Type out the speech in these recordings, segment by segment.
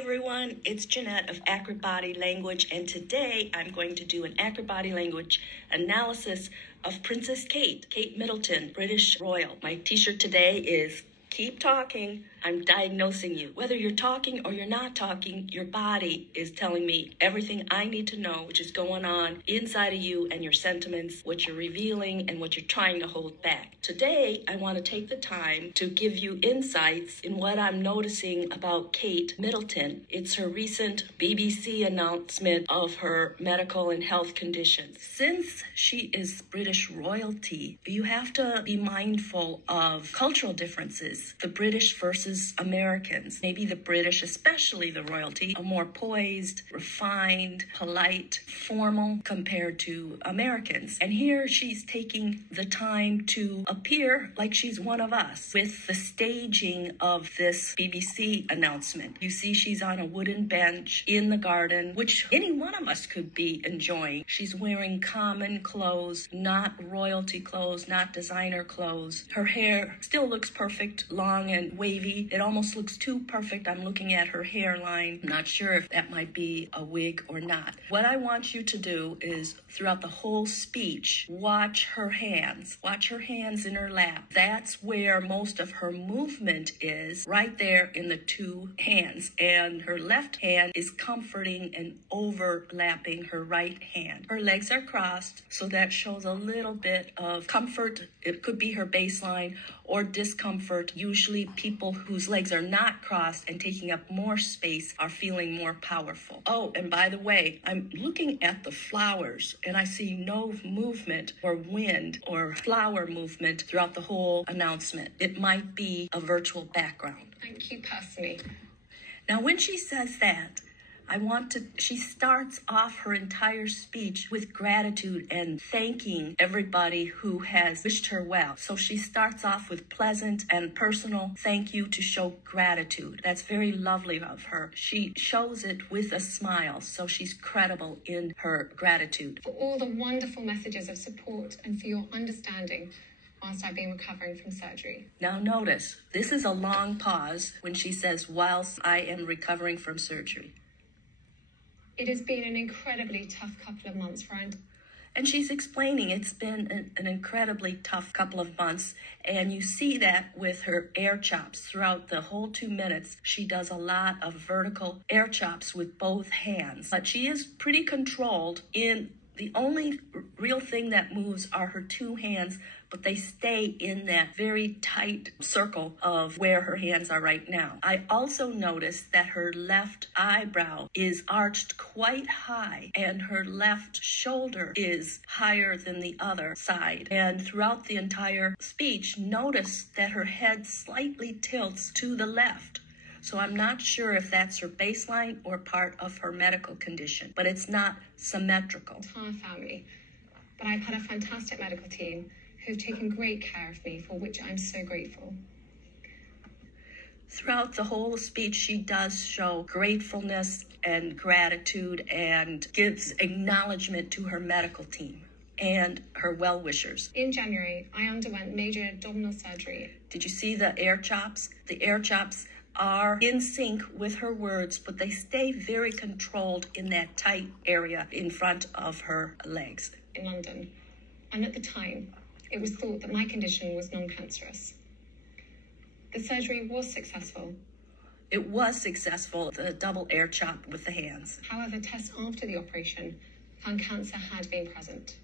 Everyone, it's Janette of Accurate Body Language, and today I'm going to do an Accurate Body Language analysis of Princess Kate Middleton, British Royal. My t-shirt today is "Keep talking, I'm diagnosing you." Whether you're talking or you're not talking, your body is telling me everything I need to know, which is going on inside of you and your sentiments, what you're revealing and what you're trying to hold back. Today, I want to take the time to give you insights in what I'm noticing about Kate Middleton. It's her recent BBC announcement of her medical and health conditions. Since she is British royalty, you have to be mindful of cultural differences. The British versus Americans. Maybe the British, especially the royalty, are more poised, refined, polite, formal compared to Americans. And here she's taking the time to appear like she's one of us with the staging of this BBC announcement. You see she's on a wooden bench in the garden, which any one of us could be enjoying. She's wearing common clothes, not royalty clothes, not designer clothes. Her hair still looks perfect, long and wavy. It almost looks too perfect. I'm looking at her hairline. I'm not sure if that might be a wig or not. What I want you to do is, throughout the whole speech, watch her hands. Watch her hands in her lap. That's where most of her movement is, right there in the two hands. And her left hand is comforting and overlapping her right hand. Her legs are crossed, so that shows a little bit of comfort. It could be her baseline or discomfort. Usually people whose legs are not crossed and taking up more space are feeling more powerful. Oh, and by the way, I'm looking at the flowers and I see no movement or wind or flower movement throughout the whole announcement. It might be a virtual background. Thank you personally. Now, when she says that, she starts off her entire speech with gratitude and thanking everybody who has wished her well. So she starts off with pleasant and personal thank you to show gratitude. That's very lovely of her. She shows it with a smile, so she's credible in her gratitude. For all the wonderful messages of support and for your understanding whilst I've been recovering from surgery. Now notice, this is a long pause when she says, whilst I am recovering from surgery. It has been an incredibly tough couple of months, friend. And she's explaining it's been an incredibly tough couple of months. And you see that with her air chops throughout the whole 2 minutes. She does a lot of vertical air chops with both hands. But she is pretty controlled in the only real thing that moves are her two hands, but they stay in that very tight circle of where her hands are right now. I also noticed that her left eyebrow is arched quite high and her left shoulder is higher than the other side. And throughout the entire speech, notice that her head slightly tilts to the left. So I'm not sure if that's her baseline or part of her medical condition, but it's not symmetrical. Entire family. But I've had a fantastic medical team who've taken great care of me, for which I'm so grateful. Throughout the whole speech, she does show gratefulness and gratitude and gives acknowledgement to her medical team and her well-wishers. In January, I underwent major abdominal surgery. Did you see the air chops? The air chops are in sync with her words, but they stay very controlled in that tight area in front of her legs. In London. And at the time, it was thought that my condition was non-cancerous. The surgery was successful. It was successful, the double air chop with the hands. However, tests after the operation found cancer had been present.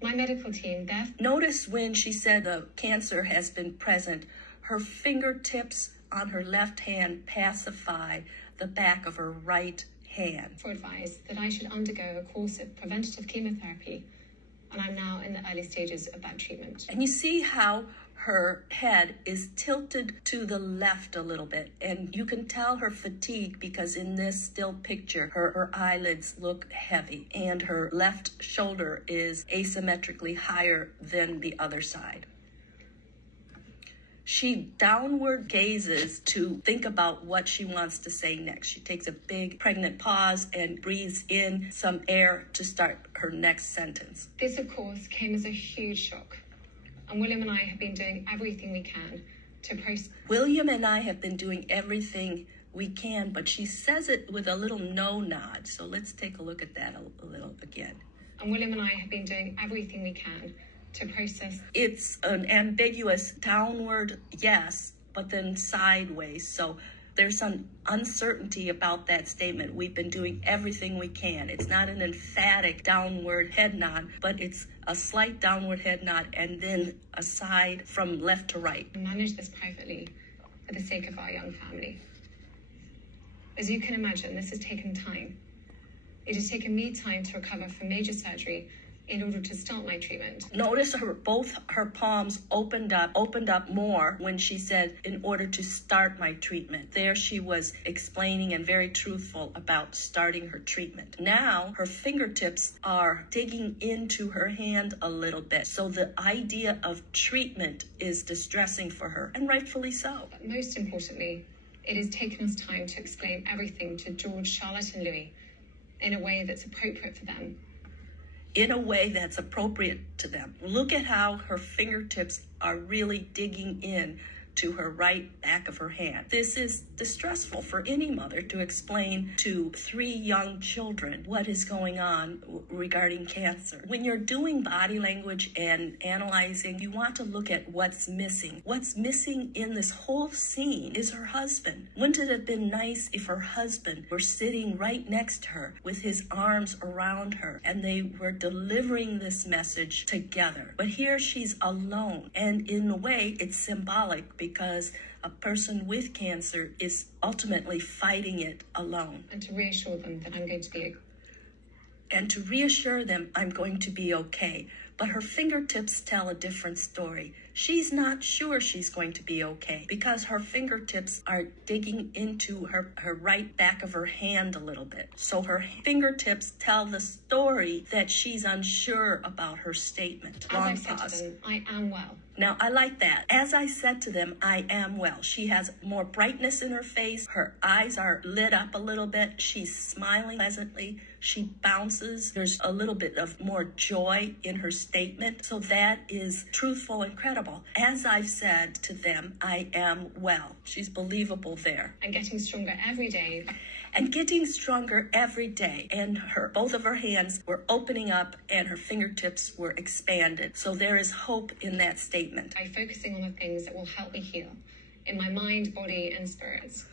My medical team therefore... Notice when she said the cancer has been present, her fingertips on her left hand pacify the back of her right hand. ...advised that I should undergo a course of preventative chemotherapy, and I'm now in the early stages of that treatment. And you see how her head is tilted to the left a little bit, and you can tell her fatigue because in this still picture, her eyelids look heavy, and her left shoulder is asymmetrically higher than the other side. She downward gazes to think about what she wants to say next. She takes a big pregnant pause and breathes in some air to start her next sentence. This, of course, came as a huge shock. And William and I have been doing everything we can to process. William and I have been doing everything we can, but she says it with a little no nod. So let's take a look at that a little again. And William and I have been doing everything we can to process. It's an ambiguous downward yes, but then sideways. So there's some uncertainty about that statement. We've been doing everything we can. It's not an emphatic downward head nod, but it's a slight downward head nod and then a side from left to right. Manage this privately for the sake of our young family. As you can imagine, this has taken time. It has taken me time to recover from major surgery in order to start my treatment. Notice both her palms opened up more when she said, in order to start my treatment. There she was explaining and very truthful about starting her treatment. Now her fingertips are digging into her hand a little bit. So the idea of treatment is distressing for her, and rightfully so. But most importantly, it has taken us time to explain everything to George, Charlotte, and Louis in a way that's appropriate for them. In a way that's appropriate to them. Look at how her fingertips are really digging in to her right back of her hand. This is distressful for any mother to explain to 3 young children what is going on regarding cancer. When you're doing body language and analyzing, you want to look at what's missing. What's missing in this whole scene is her husband. Wouldn't it have been nice if her husband were sitting right next to her with his arms around her and they were delivering this message together? But here she's alone, and in a way it's symbolic because a person with cancer is ultimately fighting it alone. And to reassure them that I'm going to be okay. And to reassure them I'm going to be okay. But her fingertips tell a different story. She's not sure she's going to be okay because her fingertips are digging into her right back of her hand a little bit. So her fingertips tell the story that she's unsure about her statement. As I said to them, I am well. Now, I like that. As I said to them, I am well. She has more brightness in her face. Her eyes are lit up a little bit. She's smiling pleasantly. She bounces. There's a little bit of more joy in her statement. So that is truthful and credible. As I've said to them, I am well. She's believable there. And getting stronger every day. And getting stronger every day. And both of her hands were opening up and her fingertips were expanded. So there is hope in that statement. By focusing on the things that will help me heal in my mind, body, and spirits.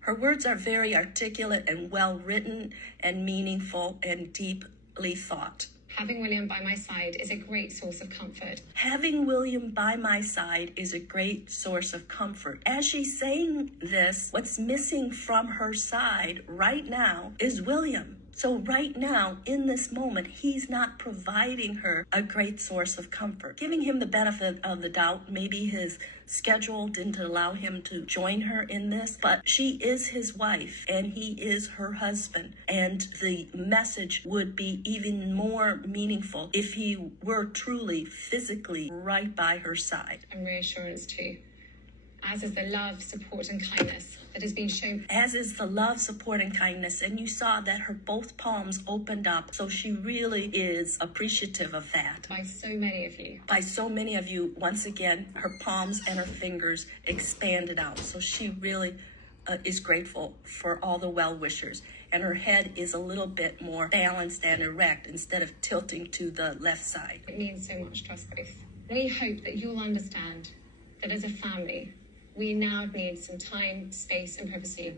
Her words are very articulate and well written and meaningful and deeply thought. Having William by my side is a great source of comfort. Having William by my side is a great source of comfort. As she's saying this, what's missing from her side right now is William. So right now, in this moment, he's not providing her a great source of comfort. Giving him the benefit of the doubt, maybe his schedule didn't allow him to join her in this, but she is his wife and he is her husband. And the message would be even more meaningful if he were truly physically right by her side. And reassurance too, as is the love, support, and kindness that has been shown. As is the love, support, and kindness. And you saw that her both palms opened up. So she really is appreciative of that. By so many of you. By so many of you. Once again, her palms and her fingers expanded out. So she really is grateful for all the well-wishers. And her head is a little bit more balanced and erect instead of tilting to the left side. It means so much to us both. We hope that you'll understand that as a family, we now need some time, space, and privacy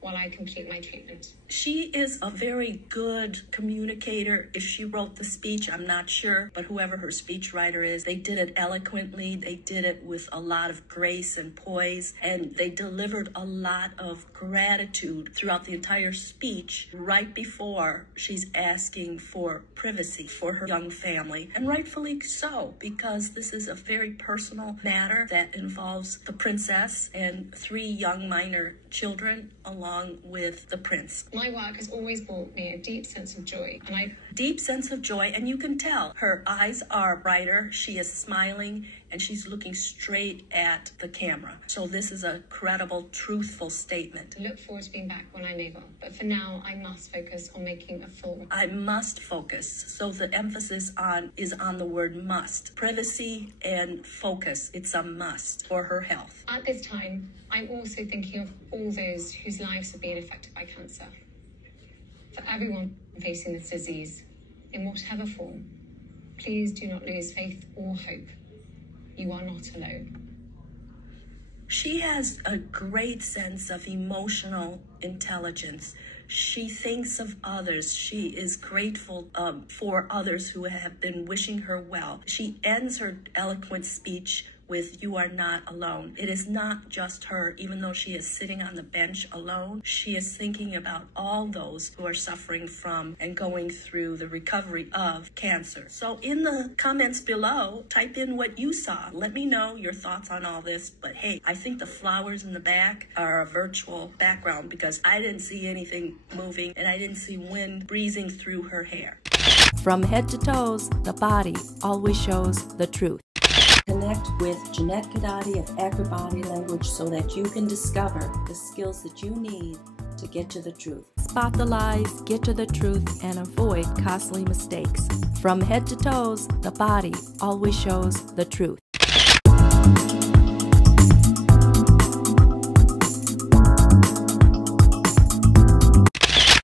while I complete my treatment. She is a very good communicator. If she wrote the speech, I'm not sure, but whoever her speechwriter is, they did it eloquently. They did it with a lot of grace and poise, and they delivered a lot of gratitude throughout the entire speech right before she's asking for privacy for her young family, and rightfully so, because this is a very personal matter that involves the princess and 3 young minor children along with the prince. My work has always brought me a deep sense of joy, and deep sense of joy, and you can tell her eyes are brighter. She is smiling and she's looking straight at the camera. So this is a credible, truthful statement. I look forward to being back when I'm able, but for now, I must focus on making a full... I must focus. So the emphasis is on the word must. Privacy and focus, it's a must for her health. At this time, I'm also thinking of all those whose lives have been affected by cancer. For everyone facing this disease, in whatever form, please do not lose faith or hope. You are not alone. She has a great sense of emotional intelligence. She thinks of others. She is grateful for others who have been wishing her well. She ends her eloquent speech with, "You are not alone." It is not just her. Even though she is sitting on the bench alone, she is thinking about all those who are suffering from and going through the recovery of cancer. So in the comments below, type in what you saw. Let me know your thoughts on all this. But hey, I think the flowers in the back are a virtual background because I didn't see anything moving and I didn't see wind breezing through her hair. From head to toes, the body always shows the truth. Connect with Janette Ghedotte of Accurate Body Language so that you can discover the skills that you need to get to the truth. Spot the lies, get to the truth, and avoid costly mistakes. From head to toes, the body always shows the truth.